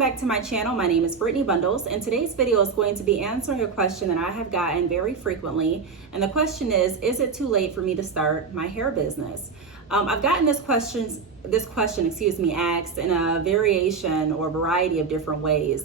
back to my channel. My name is Brittany Bundles, and today's video is going to be answering a question that I have gotten very frequently. And the question is it too late for me to start my hair business? I've gotten this question, asked in a variation or variety of different ways.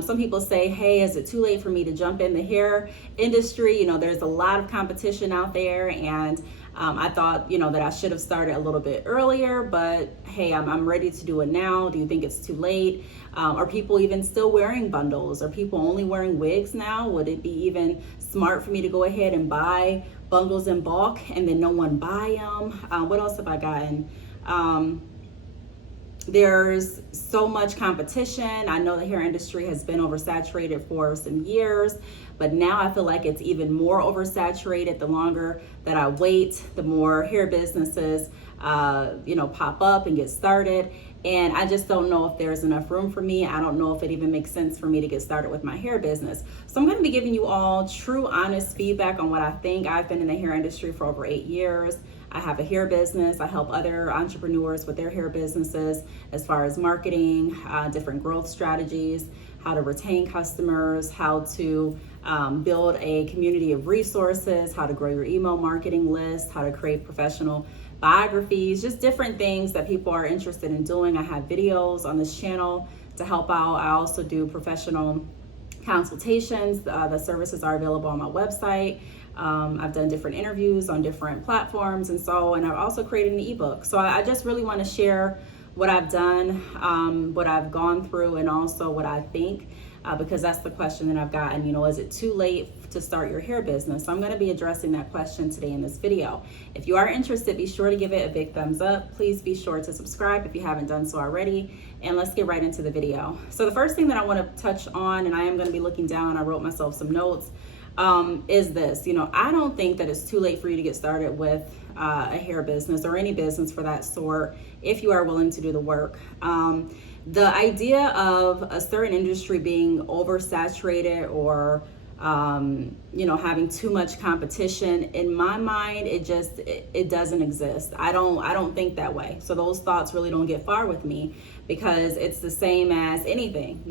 Some people say, hey, is it too late for me to jump in the hair industry? You know, there's a lot of competition out there, and I thought, that I should have started a little bit earlier, but hey, I'm ready to do it now. Do you think it's too late? Are people even still wearing bundles? Are people only wearing wigs now? Would it be even smart for me to go ahead and buy bundles in bulk and then no one buy them? What else have I gotten? There's so much competition. I know the hair industry has been oversaturated for some years, but now I feel like it's even more oversaturated. The longer that I wait, the more hair businesses, pop up and get started. And I just don't know if there's enough room for me. I don't know if it even makes sense for me to get started with my hair business. So I'm going to be giving you all true, honest feedback on what I think. I've been in the hair industry for over 8 years. I have a hair business. I help other entrepreneurs with their hair businesses as far as marketing, different growth strategies, how to retain customers, how to build a community of resources, how to grow your email marketing list, how to create professional biographies, just different things that people are interested in doing. I have videos on this channel to help out. I also do professional consultations. The services are available on my website. I've done different interviews on different platforms and I've also created an ebook. So I just really want to share what I've done, what I've gone through, and also what I think, because that's the question that I've gotten, is it too late to start your hair business? So I'm going to be addressing that question today in this video. If you are interested, be sure to give it a big thumbs up. Please be sure to subscribe if you haven't done so already, and let's get right into the video. So the first thing that I want to touch on, and I am going to be looking down, I wrote myself some notes, is this. I don't think that it's too late for you to get started with a hair business or any business for that sort if you are willing to do the work. The idea of a certain industry being oversaturated or having too much competition, in my mind, it doesn't exist. I don't think that way. So those thoughts really don't get far with me, because it's the same as anything.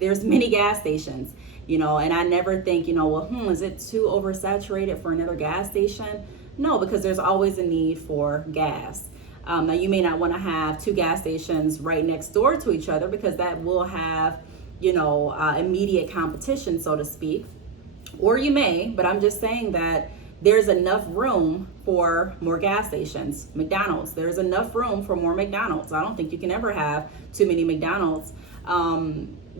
There's many gas stations, and I never think, is it too oversaturated for another gas station? No, because there's always a need for gas. Now, you may not want to have 2 gas stations right next door to each other, because that will have, immediate competition, so to speak. Or you may, but I'm just saying that there's enough room for more gas stations. McDonald's, there's enough room for more McDonald's. I don't think you can ever have too many McDonald's.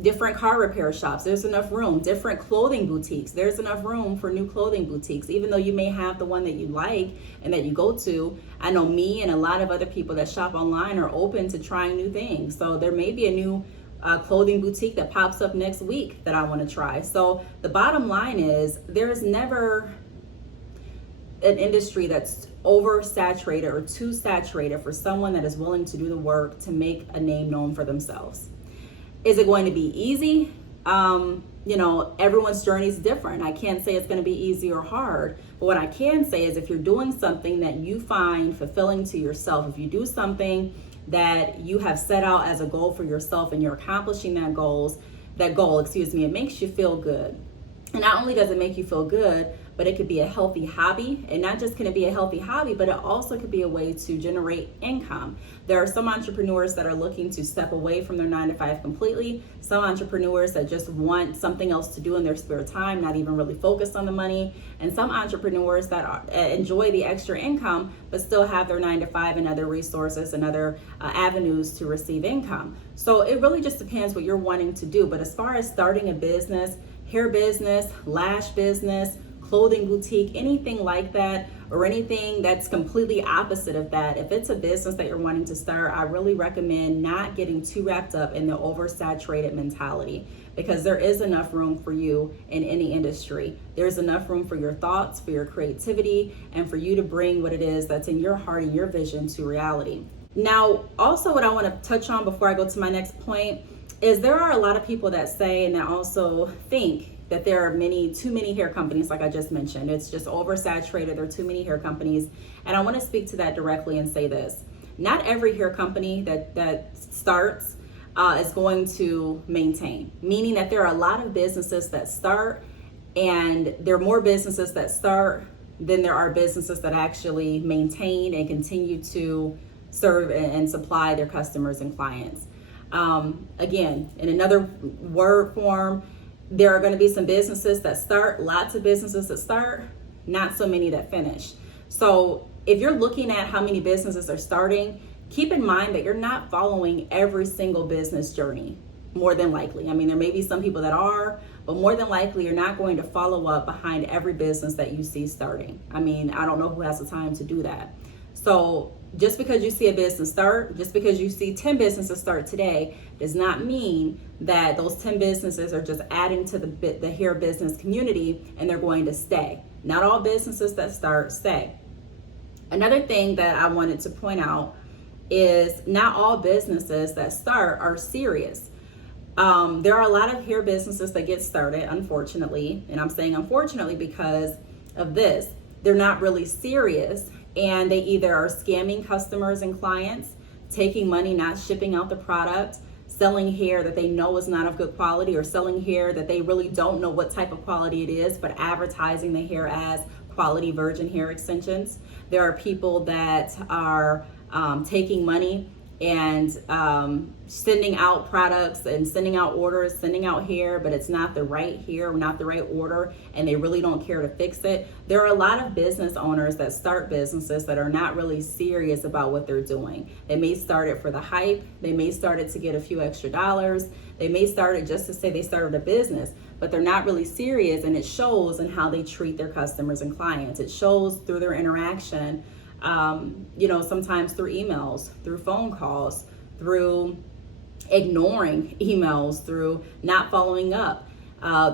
Different car repair shops, there's enough room. Different clothing boutiques, there's enough room for new clothing boutiques. Even though you may have the one that you like and that you go to, I know me and a lot of other people that shop online are open to trying new things. So there may be a new clothing boutique that pops up next week that I want to try. So the bottom line is, there is never an industry that's oversaturated or too saturated for someone that is willing to do the work to make a name known for themselves. Is it going to be easy? Everyone's journey is different. I can't say it's going to be easy or hard, but what I can say is, if you're doing something that you find fulfilling to yourself, if you do something that you have set out as a goal for yourself and you're accomplishing that goal, it makes you feel good. And not only does it make you feel good, but it could be a healthy hobby. And not just can it be a healthy hobby, but it also could be a way to generate income. There are some entrepreneurs that are looking to step away from their 9-to-5 completely. Some entrepreneurs that just want something else to do in their spare time, not even really focused on the money. And some entrepreneurs that enjoy the extra income, but still have their 9-to-5 and other resources and other avenues to receive income. So it really just depends what you're wanting to do. But as far as starting a business, hair business, lash business, clothing boutique, anything like that, or anything that's completely opposite of that, if it's a business that you're wanting to start, I really recommend not getting too wrapped up in the oversaturated mentality, because there is enough room for you in any industry. There's enough room for your thoughts, for your creativity, and for you to bring what it is that's in your heart and your vision to reality. Now, also what I want to touch on before I go to my next point is, there are a lot of people that say, and that also think, that there are too many hair companies, like I just mentioned. It's just oversaturated. There are too many hair companies. And I want to speak to that directly and say this. Not every hair company that starts is going to maintain. Meaning that there are a lot of businesses that start, and there are more businesses that start than there are businesses that actually maintain and continue to serve and supply their customers and clients. Again, in another word form, there are going to be some businesses that start, lots of businesses that start, not so many that finish. So if you're looking at how many businesses are starting, keep in mind that you're not following every single business journey, more than likely. I mean, there may be some people that are, but more than likely you're not going to follow up behind every business that you see starting. I mean, I don't know who has the time to do that. So just because you see a business start, just because you see 10 businesses start today, does not mean that those 10 businesses are just adding to the hair business community and they're going to stay. Not all businesses that start stay. Another thing that I wanted to point out is not all businesses that start are serious. There are a lot of hair businesses that get started, unfortunately, and I'm saying unfortunately because of this. They're not really serious, and they either are scamming customers and clients, taking money, not shipping out the product, selling hair that they know is not of good quality, or selling hair that they really don't know what type of quality it is, but advertising the hair as quality virgin hair extensions. There are people that are taking money and sending out products and sending out orders, sending out hair, but it's not the right hair, not the right order, and they really don't care to fix it. There are a lot of business owners that start businesses that are not really serious about what they're doing. They may start it for the hype, they may start it to get a few extra dollars, they may start it just to say they started a business, but they're not really serious, and it shows in how they treat their customers and clients. It shows through their interaction, sometimes through emails, through phone calls, through ignoring emails, through not following up,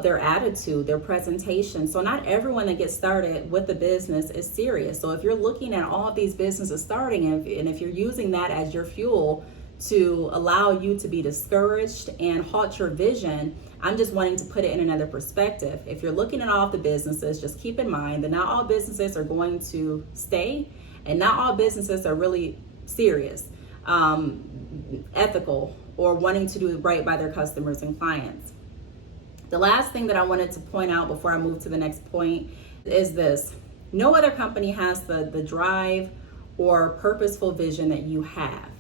their attitude, their presentation. So not everyone that gets started with the business is serious. So if you're looking at all of these businesses starting, and if you're using that as your fuel to allow you to be discouraged and halt your vision, I'm just wanting to put it in another perspective. If you're looking at all of the businesses, just keep in mind that not all businesses are going to stay, and not all businesses are really serious, ethical, or wanting to do right by their customers and clients. The last thing that I wanted to point out before I move to the next point is this. No other company has the drive or purposeful vision that you have.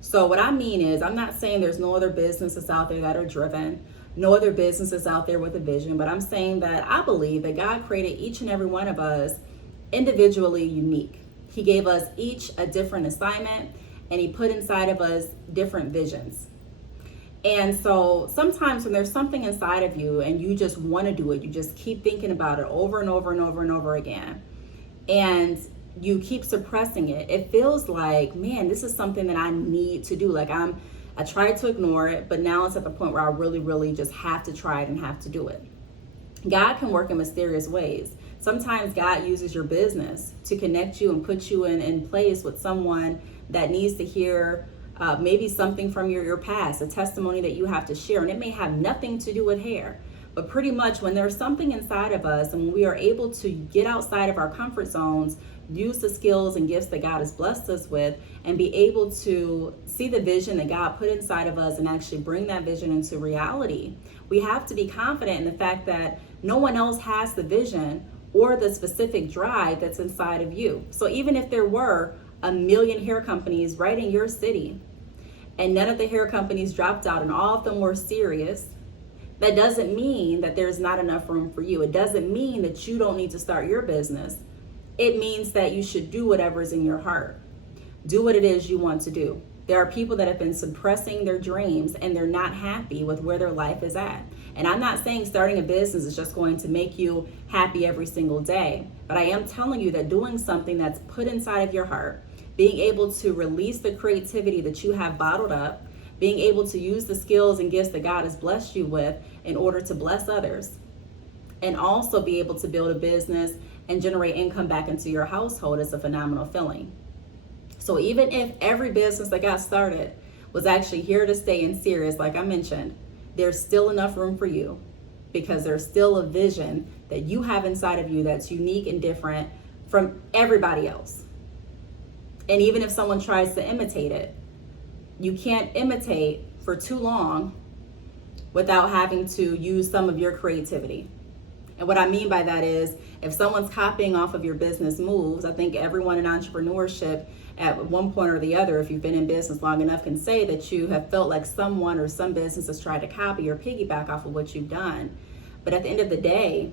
So what I mean is, I'm not saying there's no other businesses out there that are driven, no other businesses out there with a vision, but I'm saying that I believe that God created each and every one of us individually unique. He gave us each a different assignment, and he put inside of us different visions. And so sometimes when there's something inside of you and you just want to do it, you just keep thinking about it over and over and over and over again, and you keep suppressing it, it feels like, man, this is something that I need to do. Like I tried to ignore it, but now it's at the point where I really, really just have to try it and have to do it. God can work in mysterious ways. Sometimes God uses your business to connect you and put you in place with someone that needs to hear maybe something from your past, a testimony that you have to share. And it may have nothing to do with hair, but pretty much when there's something inside of us and when we are able to get outside of our comfort zones, use the skills and gifts that God has blessed us with, and be able to see the vision that God put inside of us and actually bring that vision into reality, we have to be confident in the fact that no one else has the vision or the specific drive that's inside of you. So even if there were 1 million hair companies right in your city, and none of the hair companies dropped out and all of them were serious, that doesn't mean that there's not enough room for you. It doesn't mean that you don't need to start your business. It means that you should do whatever is in your heart. Do what it is you want to do. There are people that have been suppressing their dreams and they're not happy with where their life is at. And I'm not saying starting a business is just going to make you happy every single day, but I am telling you that doing something that's put inside of your heart, being able to release the creativity that you have bottled up, being able to use the skills and gifts that God has blessed you with in order to bless others, and also be able to build a business and generate income back into your household is a phenomenal feeling. So even if every business that got started was actually here to stay and serious, like I mentioned, there's still enough room for you, because there's still a vision that you have inside of you that's unique and different from everybody else. And even if someone tries to imitate it, you can't imitate for too long without having to use some of your creativity. And what I mean by that is, if someone's copying off of your business moves, I think everyone in entrepreneurship at one point or the other, if you've been in business long enough, can say that you have felt like someone or some business has tried to copy or piggyback off of what you've done. But at the end of the day,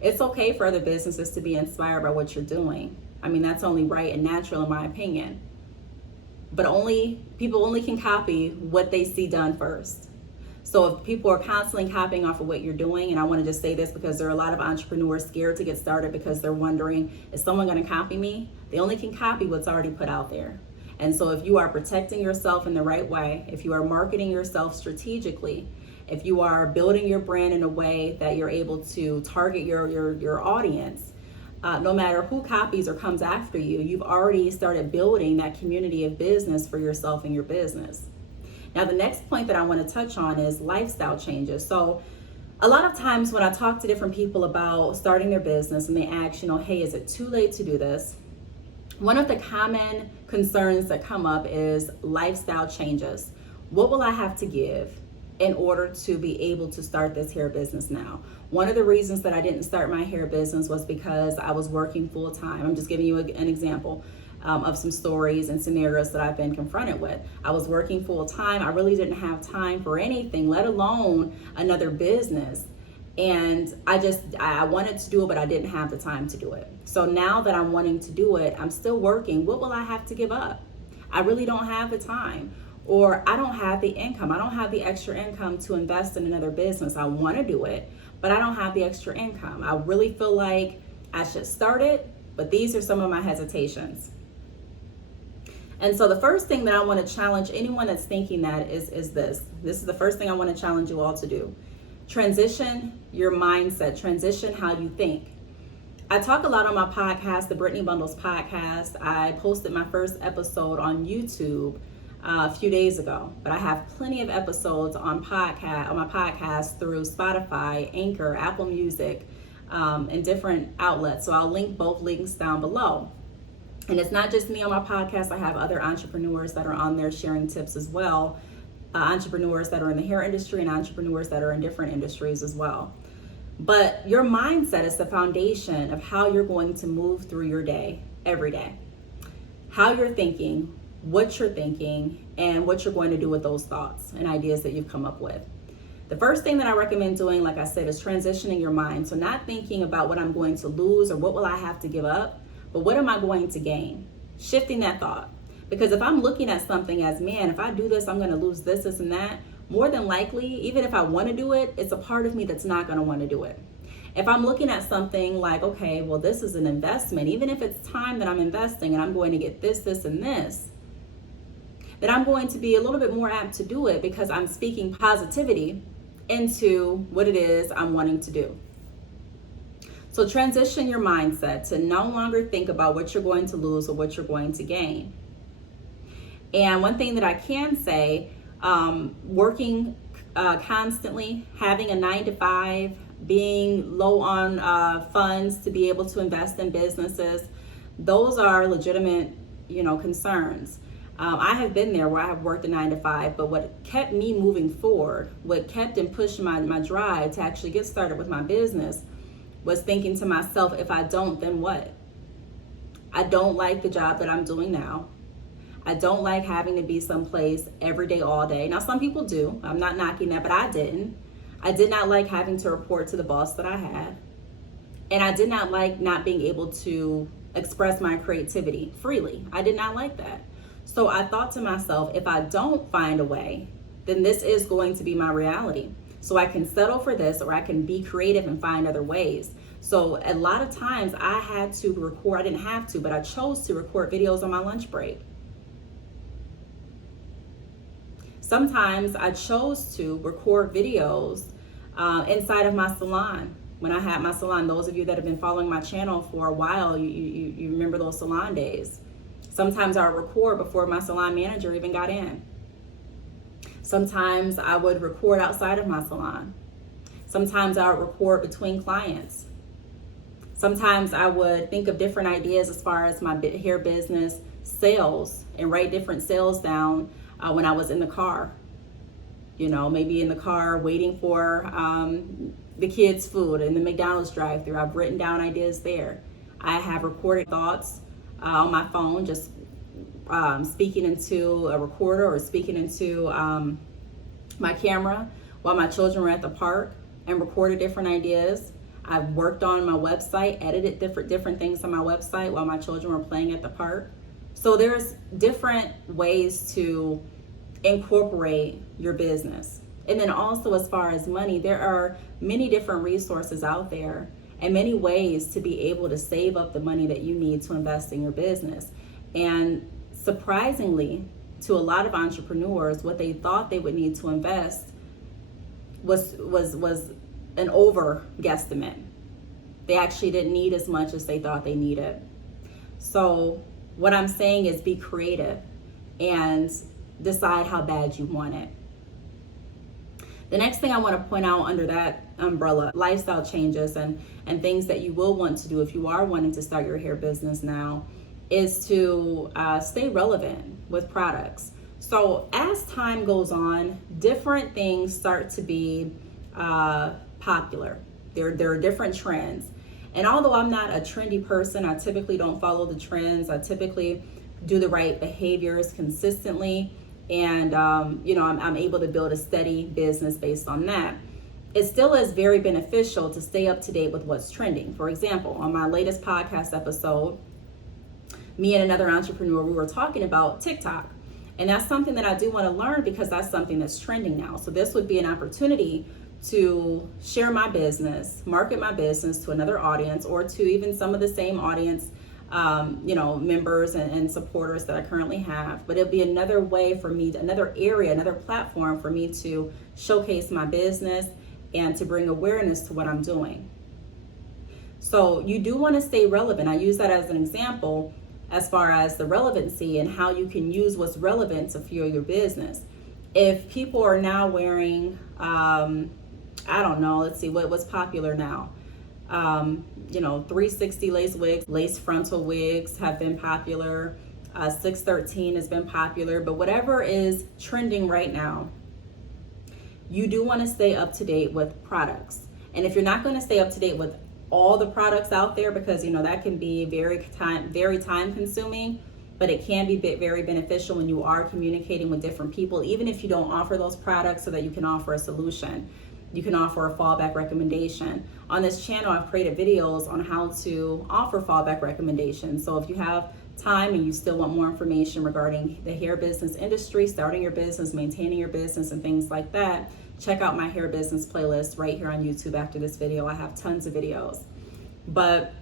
it's okay for other businesses to be inspired by what you're doing. I mean, that's only right and natural in my opinion. But people only can copy what they see done first. So if people are constantly copying off of what you're doing, and I want to just say this because there are a lot of entrepreneurs scared to get started because they're wondering, is someone going to copy me? They only can copy what's already put out there. And so if you are protecting yourself in the right way, if you are marketing yourself strategically, if you are building your brand in a way that you're able to target your audience, no matter who copies or comes after you, you've already started building that community of business for yourself and your business. Now, the next point that I want to touch on is lifestyle changes. So a lot of times when I talk to different people about starting their business and they ask, hey, is it too late to do this? One of the common concerns that come up is lifestyle changes. What will I have to give in order to be able to start this hair business now? One of the reasons that I didn't start my hair business was because I was working full time. I'm just giving you an example of some stories and scenarios that I've been confronted with. I was working full time. I really didn't have time for anything, let alone another business. And I wanted to do it, but I didn't have the time to do it. So now that I'm wanting to do it, I'm still working. What will I have to give up? I really don't have the time, or I don't have the income. I don't have the extra income to invest in another business. I want to do it, but I don't have the extra income. I really feel like I should start it, but these are some of my hesitations. And so the first thing that I want to challenge anyone that's thinking that is this. This is the first thing I want to challenge you all to do. Transition your mindset, transition how you think. I talk a lot on my podcast, the Brittany Bundles podcast. I posted my first episode on YouTube a few days ago, but I have plenty of episodes on my podcast through Spotify, Anchor, Apple Music, and different outlets. So I'll link both links down below. And it's not just me on my podcast. I have other entrepreneurs that are on there sharing tips as well. Entrepreneurs that are in the hair industry and entrepreneurs that are in different industries as well. But your mindset is the foundation of how you're going to move through your day, every day. How you're thinking, what you're thinking, and what you're going to do with those thoughts and ideas that you've come up with. The first thing that I recommend doing, like I said, is transitioning your mind. So not thinking about what I'm going to lose or what will I have to give up, but what am I going to gain? Shifting that thought. Because if I'm looking at something as, man, if I do this, I'm going to lose this, this, and that, more than likely, even if I want to do it, it's a part of me that's not going to want to do it. If I'm looking at something like, okay, well, this is an investment, even if it's time that I'm investing and I'm going to get this, this, and this, then I'm going to be a little bit more apt to do it because I'm speaking positivity into what it is I'm wanting to do. So transition your mindset to no longer think about what you're going to lose or what you're going to gain. And one thing that I can say, working constantly, having a 9-to-5, being low on funds to be able to invest in businesses, those are legitimate, concerns. I have been there where I have worked a 9-to-5, but what kept me moving forward, what kept and pushed my drive to actually get started with my business was thinking to myself, if I don't, then what? I don't like the job that I'm doing now. I don't like having to be someplace every day, all day. Now, some people do. I'm not knocking that, but I didn't. I did not like having to report to the boss that I had. And I did not like not being able to express my creativity freely. I did not like that. So I thought to myself, if I don't find a way, then this is going to be my reality. So I can settle for this, or I can be creative and find other ways. So a lot of times I had to record, I didn't have to, but I chose to record videos on my lunch break. Sometimes I chose to record videos inside of my salon. When I had my salon, those of you that have been following my channel for a while, you remember those salon days. Sometimes I would record before my salon manager even got in. Sometimes I would record outside of my salon. Sometimes I would record between clients. Sometimes I would think of different ideas as far as my hair business sales and write different sales down when I was in the car. You know, maybe in the car waiting for the kids' food in the McDonald's drive-thru. I've written down ideas there. I have recorded thoughts on my phone, just speaking into a recorder or speaking into my camera while my children were at the park, and recorded different ideas. I've worked on my website, edited different things on my website while my children were playing at the park. So there's different ways to incorporate your business. And then also, as far as money, there are many different resources out there and many ways to be able to save up the money that you need to invest in your business. And surprisingly, to a lot of entrepreneurs, what they thought they would need to invest was an over guesstimate. They actually didn't need as much as they thought they needed. So what I'm saying is, be creative and decide how bad you want it. The next thing I want to point out under that umbrella, lifestyle changes and things that you will want to do if you are wanting to start your hair business now, is to stay relevant with products. So as time goes on, different things start to be popular. There are different trends. And although I'm not a trendy person, I typically don't follow the trends. I typically do the right behaviors consistently. And, I'm able to build a steady business based on that. It still is very beneficial to stay up to date with what's trending. For example, on my latest podcast episode, me and another entrepreneur, we were talking about TikTok. And that's something that I do want to learn because that's something that's trending now. So this would be an opportunity to share my business, market my business to another audience, or to even some of the same audience members and supporters that I currently have. But it'll be another way for me, another area, another platform for me to showcase my business and to bring awareness to what I'm doing. So you do want to stay relevant. I use that as an example as far as the relevancy and how you can use what's relevant to fuel your business. If people are now wearing, let's see what's popular now. 360 lace wigs, lace frontal wigs have been popular. 613 has been popular, but whatever is trending right now, you do want to stay up to date with products. And if you're not going to stay up to date with all the products out there, because that can be very time consuming, but it can be very beneficial when you are communicating with different people, even if you don't offer those products, so that you can offer a solution. You can offer a fallback recommendation. On this channel, I've created videos on how to offer fallback recommendations. So if you have time and you still want more information regarding the hair business industry, starting your business, maintaining your business, and things like that, check out my hair business playlist right here on YouTube after this video. I have tons of videos. But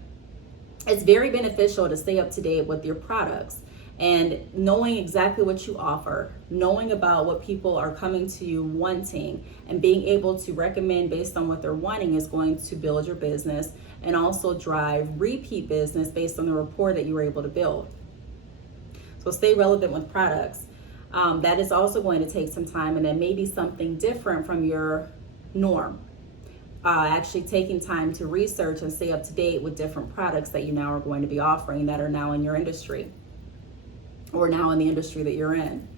it's very beneficial to stay up to date with your products and knowing exactly what you offer, knowing about what people are coming to you wanting, and being able to recommend based on what they're wanting is going to build your business and also drive repeat business based on the rapport that you were able to build. So stay relevant with products. That is also going to take some time, and then maybe something different from your norm. Actually taking time to research and stay up to date with different products that you now are going to be offering that are now in your industry, or now in the industry that you're in.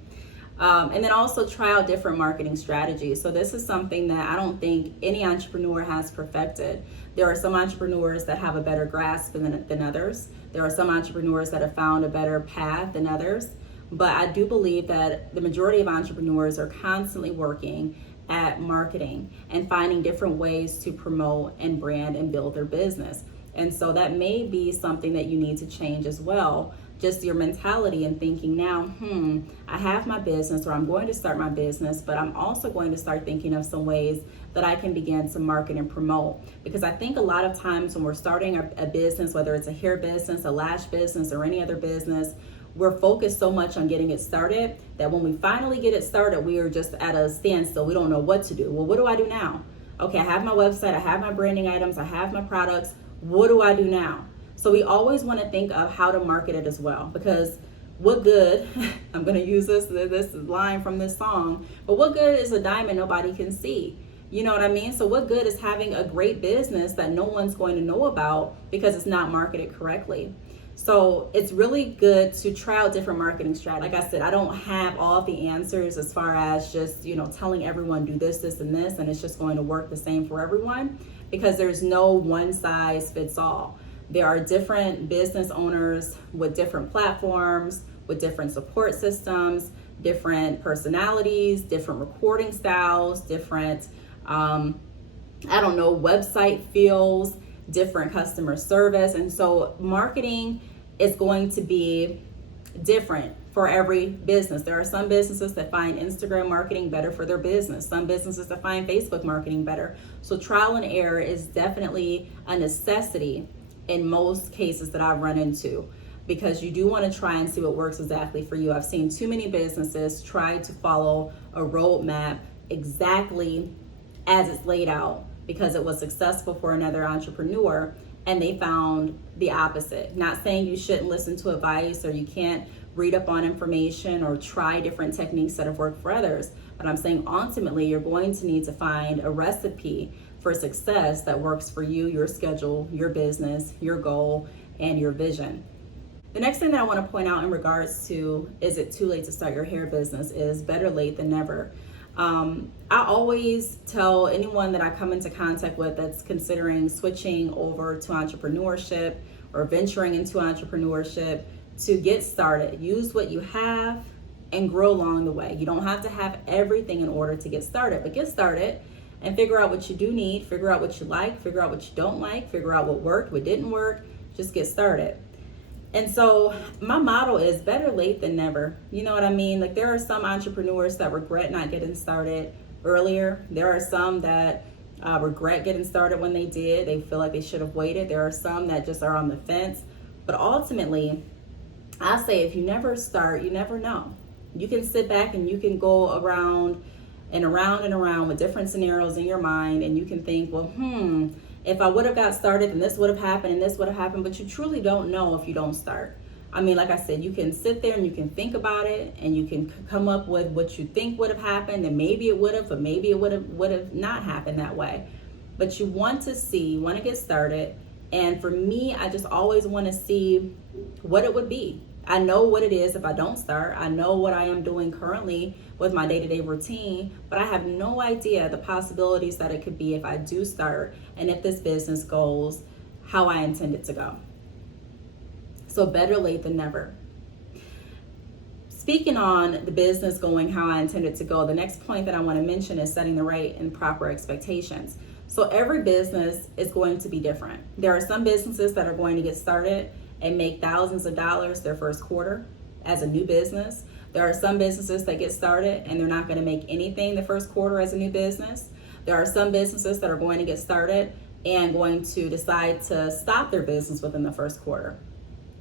And then also try out different marketing strategies. So this is something that I don't think any entrepreneur has perfected. There are some entrepreneurs that have a better grasp than others. There are some entrepreneurs that have found a better path than others. But I do believe that the majority of entrepreneurs are constantly working at marketing and finding different ways to promote and brand and build their business. And so that may be something that you need to change as well. Just your mentality and thinking now, I have my business, or I'm going to start my business, but I'm also going to start thinking of some ways that I can begin to market and promote. Because I think a lot of times when we're starting a business, whether it's a hair business, a lash business, or any other business, we're focused so much on getting it started that when we finally get it started, we are just at a standstill. We don't know what to do. Well, what do I do now? Okay, I have my website, I have my branding items, I have my products. What do I do now? So we always want to think of how to market it as well, because what good, I'm going to use this line from this song, but what good is a diamond nobody can see? You know what I mean? So what good is having a great business that no one's going to know about because it's not marketed correctly? So it's really good to try out different marketing strategies. Like I said, I don't have all the answers as far as just, telling everyone do this, this, and this, and it's just going to work the same for everyone, because there's no one size fits all. There are different business owners with different platforms, with different support systems, different personalities, different recording styles, different, website feels, different customer service. And so marketing is going to be different for every business. There are some businesses that find Instagram marketing better for their business, some businesses that find Facebook marketing better. So trial and error is definitely a necessity in most cases that I've run into, because you do want to try and see what works exactly for you. I've seen too many businesses try to follow a roadmap exactly as it's laid out because it was successful for another entrepreneur, and they found the opposite. Not saying you shouldn't listen to advice or you can't read up on information or try different techniques that have worked for others, but I'm saying ultimately you're going to need to find a recipe for success that works for you, your schedule, your business, your goal, and your vision. The next thing that I want to point out in regards to is it too late to start your hair business is better late than never. I always tell anyone that I come into contact with that's considering switching over to entrepreneurship or venturing into entrepreneurship to get started. Use what you have and grow along the way. You don't have to have everything in order to get started, but get started and figure out what you do need, figure out what you like, figure out what you don't like, figure out what worked, what didn't work, just get started. And so my motto is better late than never. You know what I mean? Like, there are some entrepreneurs that regret not getting started earlier. There are some that regret getting started when they did. They feel like they should have waited. There are some that just are on the fence. But ultimately, I say if you never start, you never know. You can sit back and you can go around and around and around with different scenarios in your mind, and you can think, well, if I would have got started, then this would have happened and this would have happened, but you truly don't know if you don't start. I mean, like I said, you can sit there and you can think about it and you can come up with what you think would have happened, and maybe it would have, but maybe it would have not happened that way. But you want to get started. And for me, I just always want to see what it would be. I know what it is if I don't start. I know what I am doing currently with my day-to-day routine, but I have no idea the possibilities that it could be if I do start, and if this business goes how I intend it to go. So better late than never. Speaking on the business going how I intend it to go, the next point that I want to mention is setting the right and proper expectations. So every business is going to be different. There are some businesses that are going to get started and make thousands of dollars their first quarter as a new business. There are some businesses that get started and they're not going to make anything the first quarter as a new business. There are some businesses that are going to get started and going to decide to stop their business within the first quarter.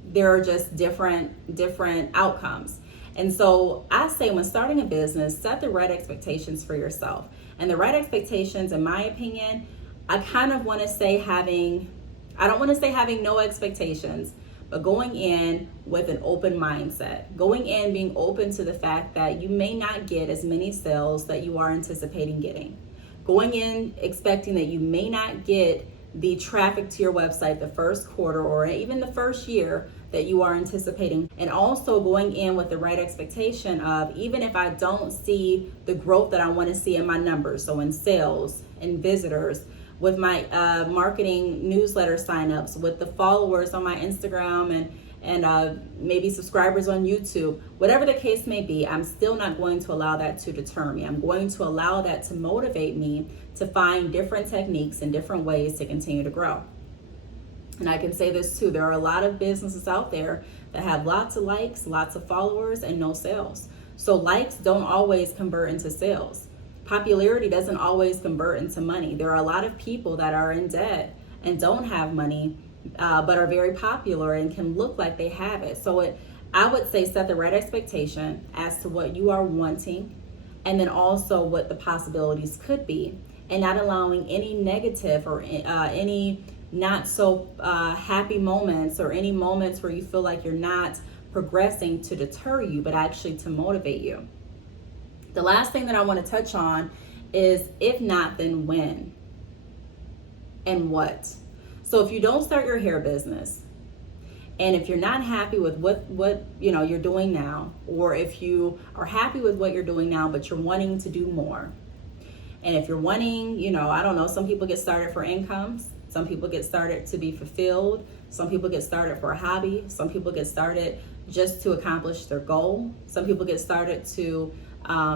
There are just different outcomes. And so I say, when starting a business, set the right expectations for yourself. And the right expectations, in my opinion, I kind of want to say I don't want to say having no expectations, but going in with an open mindset, going in being open to the fact that you may not get as many sales that you are anticipating getting, going in expecting that you may not get the traffic to your website the first quarter or even the first year that you are anticipating, and also going in with the right expectation of, even if I don't see the growth that I want to see in my numbers, so in sales and visitors, with my marketing newsletter signups, with the followers on my Instagram and maybe subscribers on YouTube, whatever the case may be, I'm still not going to allow that to deter me. I'm going to allow that to motivate me to find different techniques and different ways to continue to grow. And I can say this too, there are a lot of businesses out there that have lots of likes, lots of followers, and no sales. So likes don't always convert into sales. Popularity doesn't always convert into money. There are a lot of people that are in debt and don't have money, but are very popular and can look like they have it. So I would say set the right expectation as to what you are wanting, and then also what the possibilities could be, and not allowing any negative or any not so happy moments or any moments where you feel like you're not progressing to deter you, but actually to motivate you. The last thing that I want to touch on is, if not, then when and what. So if you don't start your hair business And if you're not happy with what you're doing now, or if you are happy with what you're doing now, but you're wanting to do more, and if you're wanting, I don't know, some people get started for incomes, some people get started to be fulfilled, some people get started for a hobby, some people get started just to accomplish their goal, some people get started to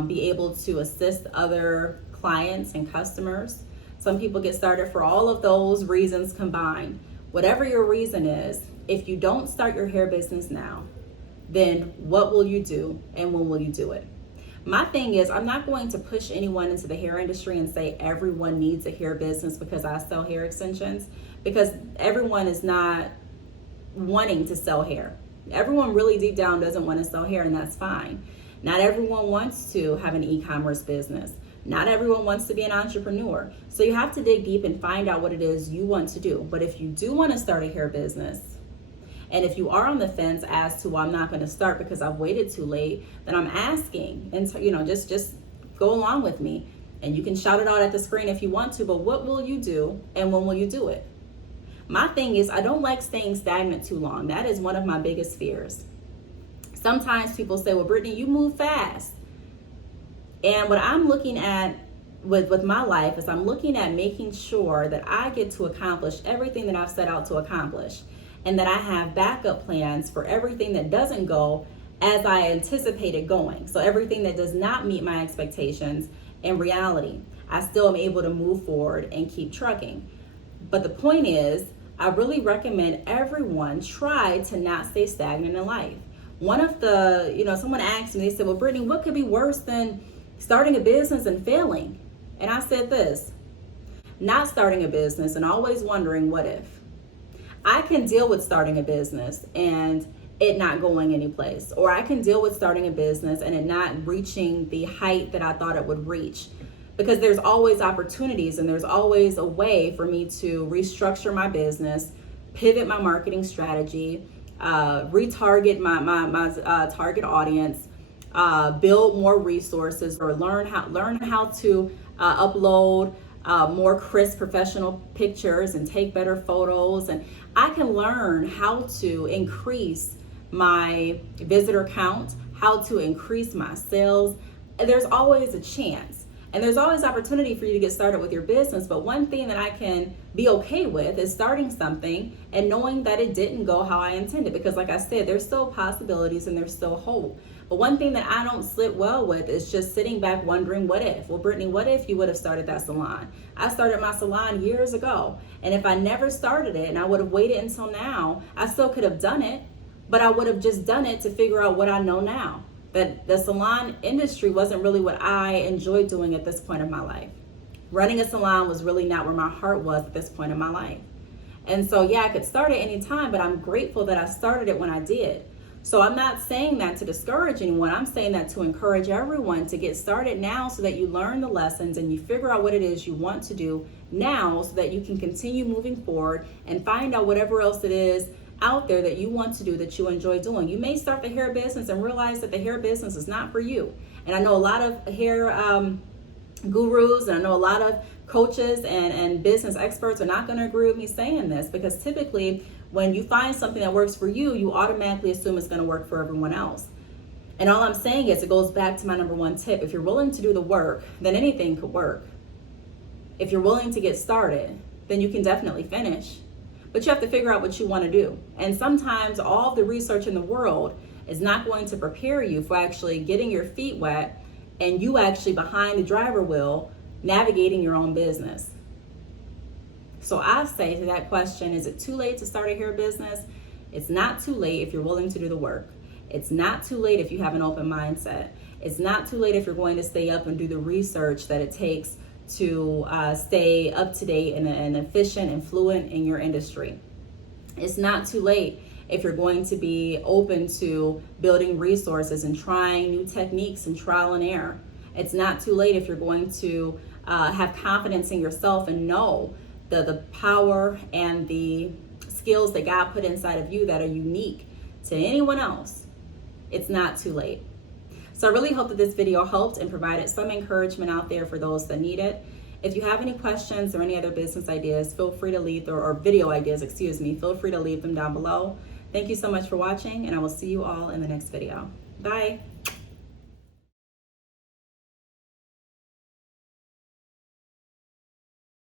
be able to assist other clients and customers, some people get started for all of those reasons combined. Whatever your reason is, if you don't start your hair business now, then what will you do and when will you do it? My thing is, I'm not going to push anyone into the hair industry and say everyone needs a hair business because I sell hair extensions, because everyone is not wanting to sell hair. Everyone really deep down doesn't want to sell hair, and that's fine. Not everyone wants to have an e-commerce business. Not everyone wants to be an entrepreneur. So you have to dig deep and find out what it is you want to do. But if you do want to start a hair business, and if you are on the fence as to, well, I'm not going to start because I've waited too late, then I'm asking, and just go along with me. And you can shout it out at the screen if you want to, but what will you do and when will you do it? My thing is, I don't like staying stagnant too long. That is one of my biggest fears. Sometimes people say, well, Brittany, you move fast. And what I'm looking at with my life is I'm looking at making sure that I get to accomplish everything that I've set out to accomplish, and that I have backup plans for everything that doesn't go as I anticipated going. So everything that does not meet my expectations in reality, I still am able to move forward and keep trucking. But the point is, I really recommend everyone try to not stay stagnant in life. One of the, someone asked me, they said, well, Brittany, what could be worse than starting a business and failing? And I said this: not starting a business and always wondering what if. I can deal with starting a business and it not going anyplace, or I can deal with starting a business and it not reaching the height that I thought it would reach, because there's always opportunities and there's always a way for me to restructure my business, pivot my marketing strategy, retarget my target audience, build more resources, or learn how to upload more crisp professional pictures and take better photos. And I can learn how to increase my visitor count, how to increase my sales. There's always a chance, and there's always opportunity for you to get started with your business. But one thing that I can be okay with is starting something and knowing that it didn't go how I intended, because like I said, there's still possibilities and there's still hope. But one thing that I don't sit well with is just sitting back wondering, what if? Well, Brittany, what if you would have started that salon? I started my salon years ago, and if I never started it and I would have waited until now, I still could have done it, but I would have just done it to figure out what I know now. That the salon industry wasn't really what I enjoyed doing at this point in my life. Running a salon was really not where my heart was at this point in my life. And so, yeah, I could start at any time, but I'm grateful that I started it when I did. So I'm not saying that to discourage anyone. I'm saying that to encourage everyone to get started now, so that you learn the lessons and you figure out what it is you want to do now, so that you can continue moving forward and find out whatever else it is out there that you want to do, that you enjoy doing. You may start the hair business and realize that the hair business is not for you. And I know a lot of hair gurus, and I know a lot of coaches and business experts are not going to agree with me saying this, because typically when you find something that works for you, you automatically assume it's going to work for everyone else. And all I'm saying is, it goes back to my number one tip. If you're willing to do the work, then anything could work. If you're willing to get started, then you can definitely finish. But you have to figure out what you want to do. And sometimes all of the research in the world is not going to prepare you for actually getting your feet wet and you actually behind the driver wheel navigating your own business. So I say to that question, is it too late to start a hair business? It's not too late if you're willing to do the work. It's not too late if you have an open mindset. It's not too late if you're going to stay up and do the research that it takes to stay up to date and efficient and fluent in your industry. It's not too late if you're going to be open to building resources and trying new techniques and trial and error. It's not too late if you're going to have confidence in yourself and know the power and the skills that God put inside of you that are unique to anyone else. It's not too late. So I really hope that this video helped and provided some encouragement out there for those that need it. If you have any questions or any other business ideas, feel free to leave, or video ideas, feel free to leave them down below. Thank you so much for watching, and I will see you all in the next video. Bye.